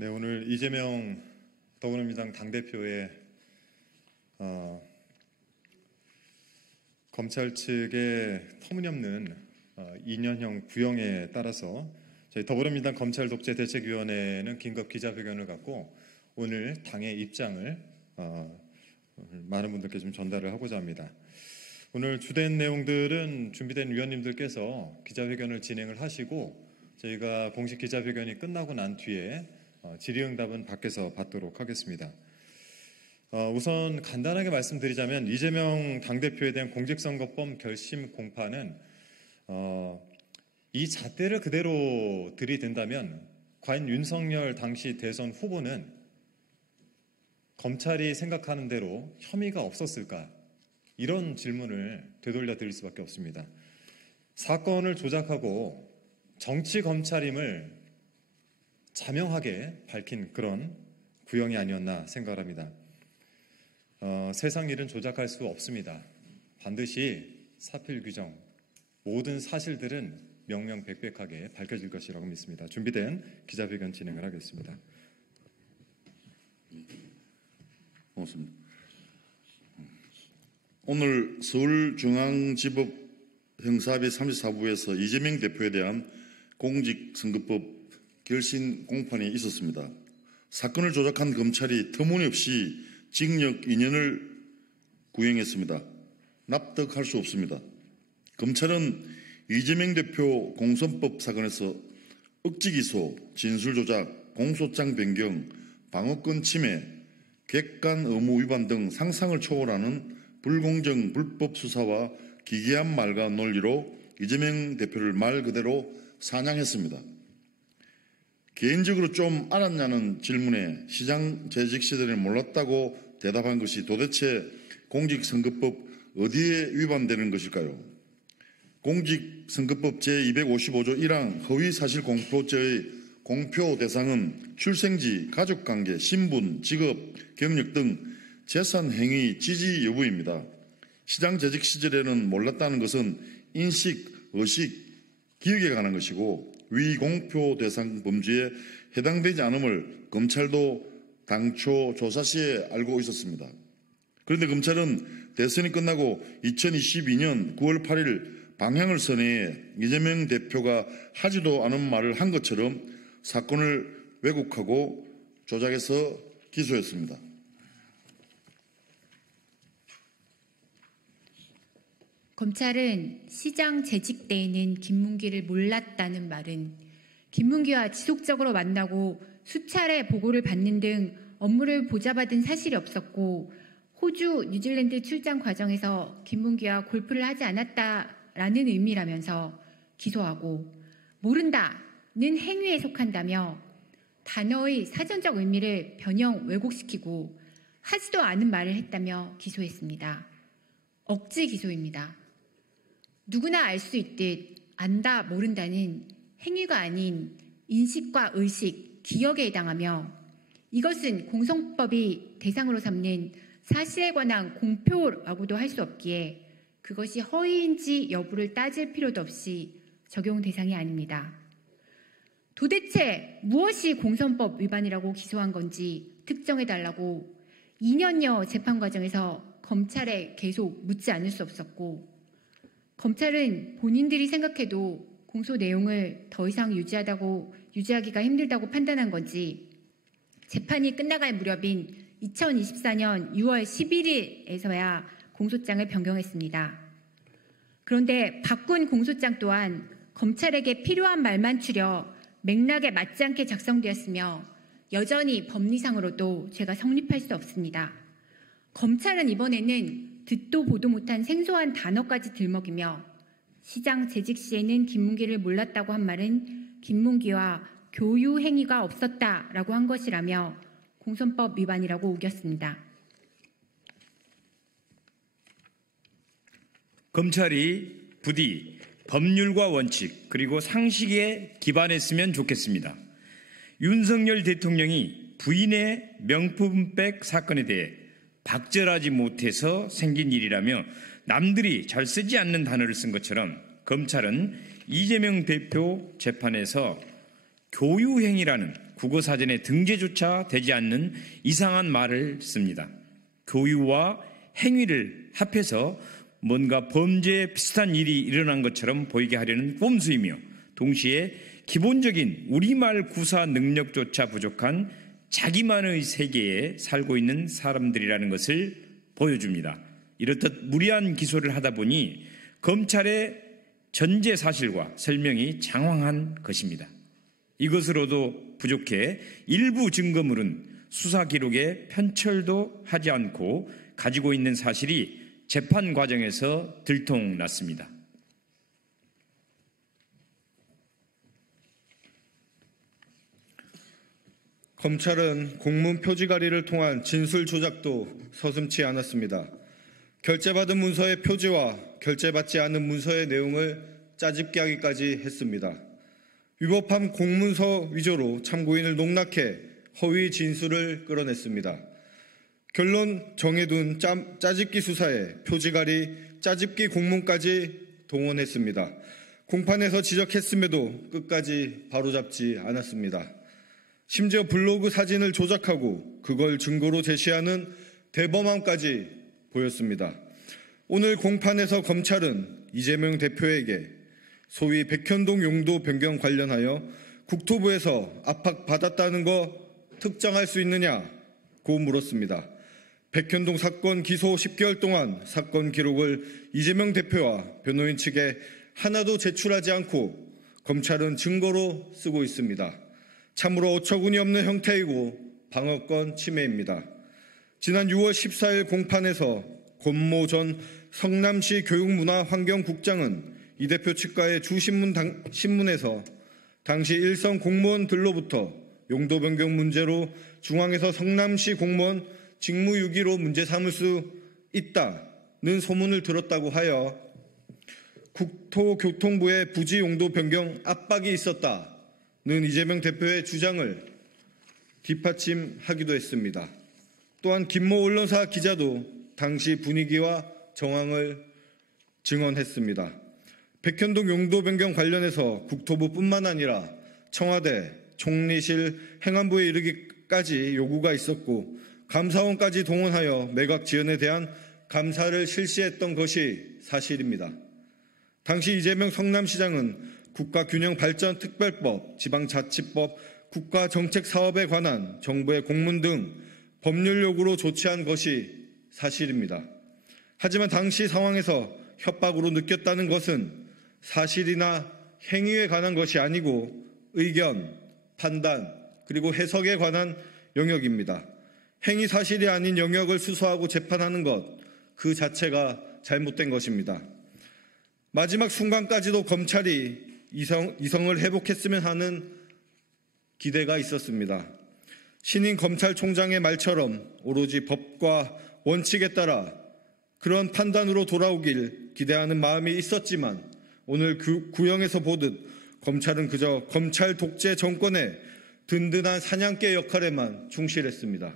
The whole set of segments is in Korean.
네, 오늘 이재명 더불어민주당 당대표의 검찰 측의 터무니없는 2년형 구형에 따라서 저희 더불어민주당 검찰독재대책위원회는 긴급 기자회견을 갖고 오늘 당의 입장을 많은 분들께 좀 전달을 하고자 합니다. 오늘 주된 내용들은 준비된 위원님들께서 기자회견을 진행을 하시고 저희가 공식 기자회견이 끝나고 난 뒤에 질의응답은 밖에서 받도록 하겠습니다. 우선 간단하게 말씀드리자면 이재명 당대표에 대한 공직선거법 결심 공판은 이 잣대를 그대로 들이댄다면 과연 윤석열 당시 대선 후보는 검찰이 생각하는 대로 혐의가 없었을까? 이런 질문을 되돌려 드릴 수밖에 없습니다. 사건을 조작하고 정치 검찰임을 자명하게 밝힌 그런 구형이 아니었나 생각을 합니다. 세상 일은 조작할 수 없습니다. 반드시 사필 규정, 모든 사실들은 명명백백하게 밝혀질 것이라고 믿습니다. 준비된 기자회견 진행을 하겠습니다. 고맙습니다. 오늘 서울중앙지법 형사합의 34부에서 이재명 대표에 대한 공직선거법 결심 공판이 있었습니다. 사건을 조작한 검찰이 터무니없이 징역 2년을 구형했습니다. 납득할 수 없습니다. 검찰은 이재명 대표 공선법 사건에서 억지 기소, 진술 조작, 공소장 변경, 방어권 침해, 객관 의무 위반 등 상상을 초월하는 불공정 불법 수사와 기괴한 말과 논리로 이재명 대표를 말 그대로 사냥했습니다. 개인적으로 좀 알았냐는 질문에 시장 재직 시절에 몰랐다고 대답한 것이 도대체 공직선거법 어디에 위반되는 것일까요? 공직선거법 제255조 1항 허위사실공표죄의 공표 대상은 출생지, 가족관계, 신분, 직업, 경력 등 재산 행위 지지 여부입니다. 시장 재직 시절에는 몰랐다는 것은 인식, 의식, 기억에 관한 것이고 위공표 대상 범죄에 해당되지 않음을 검찰도 당초 조사 시에 알고 있었습니다. 그런데 검찰은 대선이 끝나고 2022년 9월 8일 방향을 선회해 이재명 대표가 하지도 않은 말을 한 것처럼 사건을 왜곡하고 조작해서 기소했습니다. 검찰은 시장 재직 때에는 김문기를 몰랐다는 말은 김문기와 지속적으로 만나고 수차례 보고를 받는 등 업무를 보좌받은 사실이 없었고 호주, 뉴질랜드 출장 과정에서 김문기와 골프를 하지 않았다라는 의미라면서 기소하고 모른다는 행위에 속한다며 단어의 사전적 의미를 변형 왜곡시키고 하지도 않은 말을 했다며 기소했습니다. 억지 기소입니다. 누구나 알 수 있듯 안다, 모른다는 행위가 아닌 인식과 의식, 기억에 해당하며 이것은 공선법이 대상으로 삼는 사실에 관한 공표라고도 할 수 없기에 그것이 허위인지 여부를 따질 필요도 없이 적용 대상이 아닙니다. 도대체 무엇이 공선법 위반이라고 기소한 건지 특정해달라고 2년여 재판 과정에서 검찰에 계속 묻지 않을 수 없었고 검찰은 본인들이 생각해도 공소 내용을 더 이상 유지하기가 힘들다고 판단한 건지 재판이 끝나갈 무렵인 2024년 6월 11일에서야 공소장을 변경했습니다. 그런데 바꾼 공소장 또한 검찰에게 필요한 말만 추려 맥락에 맞지 않게 작성되었으며 여전히 법리상으로도 죄가 성립할 수 없습니다. 검찰은 이번에는 듣도 보도 못한 생소한 단어까지 들먹이며 시장 재직 시에는 김문기를 몰랐다고 한 말은 김문기와 교유 행위가 없었다라고 한 것이라며 공선법 위반이라고 우겼습니다. 검찰이 부디 법률과 원칙 그리고 상식에 기반했으면 좋겠습니다. 윤석열 대통령이 부인의 명품백 사건에 대해 박절하지 못해서 생긴 일이라며 남들이 잘 쓰지 않는 단어를 쓴 것처럼 검찰은 이재명 대표 재판에서 교유행위라는 국어사전에 등재조차 되지 않는 이상한 말을 씁니다. 교유와 행위를 합해서 뭔가 범죄에 비슷한 일이 일어난 것처럼 보이게 하려는 꼼수이며 동시에 기본적인 우리말 구사 능력조차 부족한 자기만의 세계에 살고 있는 사람들이라는 것을 보여줍니다. 이렇듯 무리한 기소를 하다 보니 검찰의 전제 사실과 설명이 장황한 것입니다. 이것으로도 부족해 일부 증거물은 수사 기록에 편철도 하지 않고 가지고 있는 사실이 재판 과정에서 들통났습니다. 검찰은 공문 표지가리를 통한 진술 조작도 서슴지 않았습니다. 결제받은 문서의 표지와 결제받지 않은 문서의 내용을 짜집기 하기까지 했습니다. 위법한 공문서 위조로 참고인을 농락해 허위 진술을 끌어냈습니다. 결론 정해둔 짜집기 수사에 표지가리, 짜집기 공문까지 동원했습니다. 공판에서 지적했음에도 끝까지 바로잡지 않았습니다. 심지어 블로그 사진을 조작하고 그걸 증거로 제시하는 대범함까지 보였습니다. 오늘 공판에서 검찰은 이재명 대표에게 소위 백현동 용도 변경 관련하여 국토부에서 압박받았다는 거 특정할 수 있느냐고 물었습니다. 백현동 사건 기소 10개월 동안 사건 기록을 이재명 대표와 변호인 측에 하나도 제출하지 않고 검찰은 증거로 쓰고 있습니다. 참으로 어처구니 없는 형태이고 방어권 침해입니다. 지난 6월 14일 공판에서 권모 전 성남시 교육문화환경국장은 이 대표 측과의 주신문에서 당시 일선 공무원들로부터 용도 변경 문제로 중앙에서 성남시 공무원 직무유기로 문제 삼을 수 있다는 소문을 들었다고 하여 국토교통부의 부지 용도 변경 압박이 있었다는 이재명 대표의 주장을 뒷받침하기도 했습니다. 또한 김모 언론사 기자도 당시 분위기와 정황을 증언했습니다. 백현동 용도 변경 관련해서 국토부뿐만 아니라 청와대, 총리실, 행안부에 이르기까지 요구가 있었고 감사원까지 동원하여 매각 지연에 대한 감사를 실시했던 것이 사실입니다. 당시 이재명 성남시장은 국가균형발전특별법, 지방자치법, 국가정책사업에 관한 정부의 공문 등 법률 요구로 조치한 것이 사실입니다. 하지만 당시 상황에서 협박으로 느꼈다는 것은 사실이나 행위에 관한 것이 아니고 의견, 판단, 그리고 해석에 관한 영역입니다. 행위 사실이 아닌 영역을 수사하고 재판하는 것, 그 자체가 잘못된 것입니다. 마지막 순간까지도 검찰이 이성을 회복했으면 하는 기대가 있었습니다. 신임 검찰총장의 말처럼 오로지 법과 원칙에 따라 그런 판단으로 돌아오길 기대하는 마음이 있었지만 오늘 구형에서 보듯 검찰은 그저 검찰 독재 정권의 든든한 사냥개 역할에만 충실했습니다.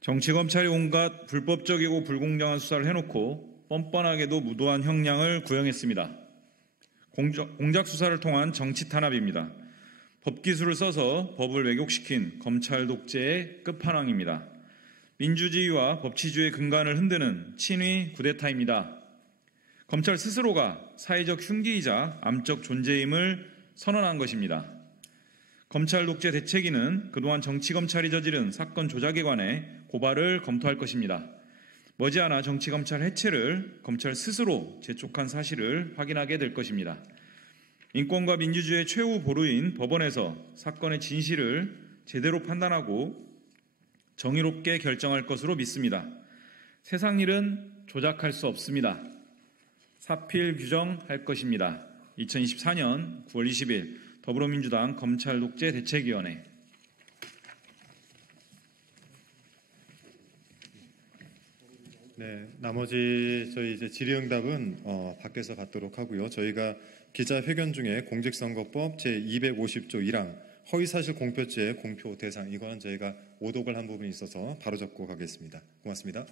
정치검찰이 온갖 불법적이고 불공정한 수사를 해놓고 뻔뻔하게도 무도한 형량을 구형했습니다. 공작 수사를 통한 정치 탄압입니다. 법기술을 써서 법을 왜곡시킨 검찰 독재의 끝판왕입니다. 민주주의와 법치주의의 근간을 흔드는 친위 쿠데타입니다. 검찰 스스로가 사회적 흉기이자 암적 존재임을 선언한 것입니다. 검찰 독재 대책위는 그동안 정치검찰이 저지른 사건 조작에 관해 고발을 검토할 것입니다. 머지않아 정치검찰 해체를 검찰 스스로 재촉한 사실을 확인하게 될 것입니다. 인권과 민주주의의 최후 보루인 법원에서 사건의 진실을 제대로 판단하고 정의롭게 결정할 것으로 믿습니다. 세상 일은 조작할 수 없습니다. 사필 규정할 것입니다. 2024년 9월 20일 더불어민주당 검찰독재대책위원회. 네, 나머지 저희 이제 질의응답은 밖에서 받도록 하고요. 저희가 기자회견 중에 공직선거법 제250조 1항 허위사실 공표죄 공표 대상 이거는 저희가 오독을 한 부분이 있어서 바로잡고 가겠습니다. 고맙습니다.